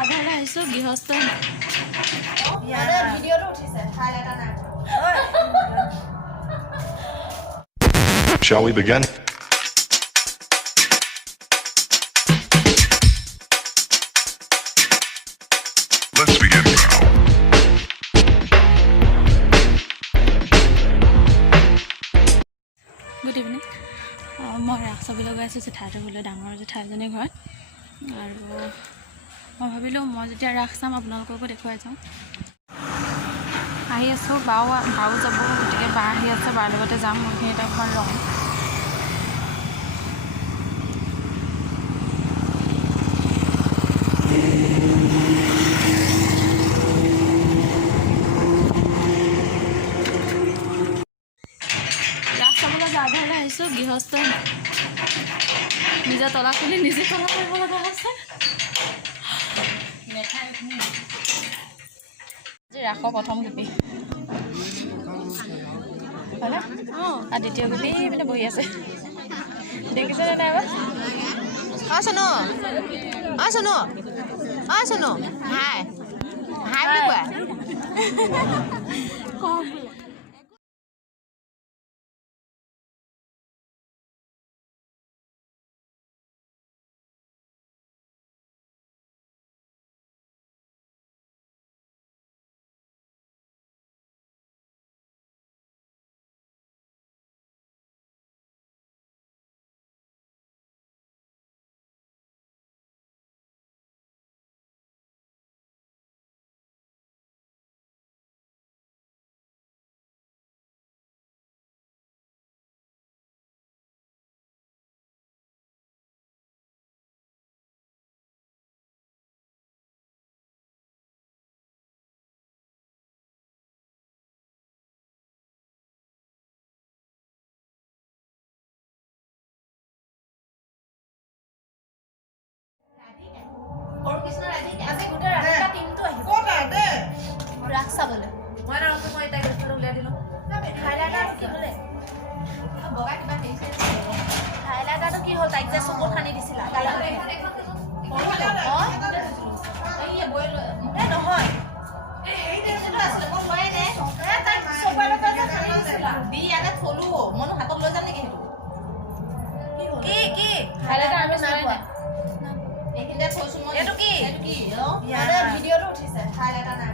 আধালে আহিছোঁ গৃহস্থ Shall we begin? Let's begin now. Good evening মই ৰাস চাবলৈ গৈ আছোঁ জেঠাইহঁতৰ বোলে ডাঙৰ জেঠাইজনীৰ ঘৰত আৰু মই ভাবিলোঁ মই যেতিয়া ৰাস চাম আপোনালোককো দেখুৱাই যাওঁ আহি আছোঁ বাও যাব গতিকে বা আহি আছে বাৰ লগতে যাম মই সেইখিনি অকণমান ৰওঁ আধালে আহিছোঁ গৃহস্থ নিজে তলা খুলি নিজে তলা কৰিব লগা হৈছে আজি ৰাসৰ প্ৰথম গোপী হয়নে আৰু দ্বিতীয় গোপী মানে বহি আছে দেখিছেনে নাই বাৰু চনো হাই হাই বুলি কোৱা ৰাস চাবলৈ মই তাইক উলিয়াই দিলোঁ হাইলাইটাৰটো কি হ'ল তাইক যে চকুত সানি দিছিলা নহয় দি ইয়াতে থলো মইনো হাতত লৈ যাম নেকি সেইটো কি হাইলাইটাৰ আমি নাই এইখিনিতে থৈছো মই এইটো কি ভিডিঅ'টো উঠিছে হাইলাইটাৰ নাই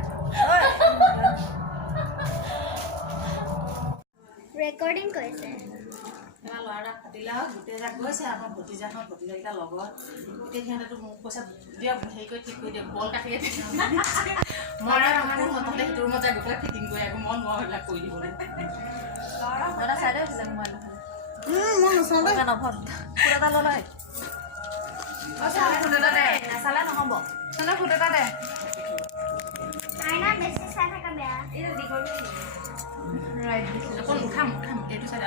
ৰেকৰ্ডিং কৰিছে এবাৰ ল'ৰা ফাটিলা গোটেইজাক গৈছে আমাৰ ভতিজাকেইটাৰ লগত গোটেই সিহঁতেতো মোক পইচা দিয়ক হেৰি কৰি ঠিক কৰি দিয়ক বল কাটি মই তহঁতে সেইটো ৰুমত যাই গৈ পেলাই ফিটিং কৰি আকৌ মই নোৱাৰো সেইবিলাক কৰি দিবলৈ এটা চাইডে আছিলে মোবাইল মই নচাওঁ নভত ফুট এটা ল'লে নাচালে নহ'ব ফুট এটা দে আইনা বেছি চাই থকা বেয়া এই দীঘল অকণ উঠাম এইটো চাইডে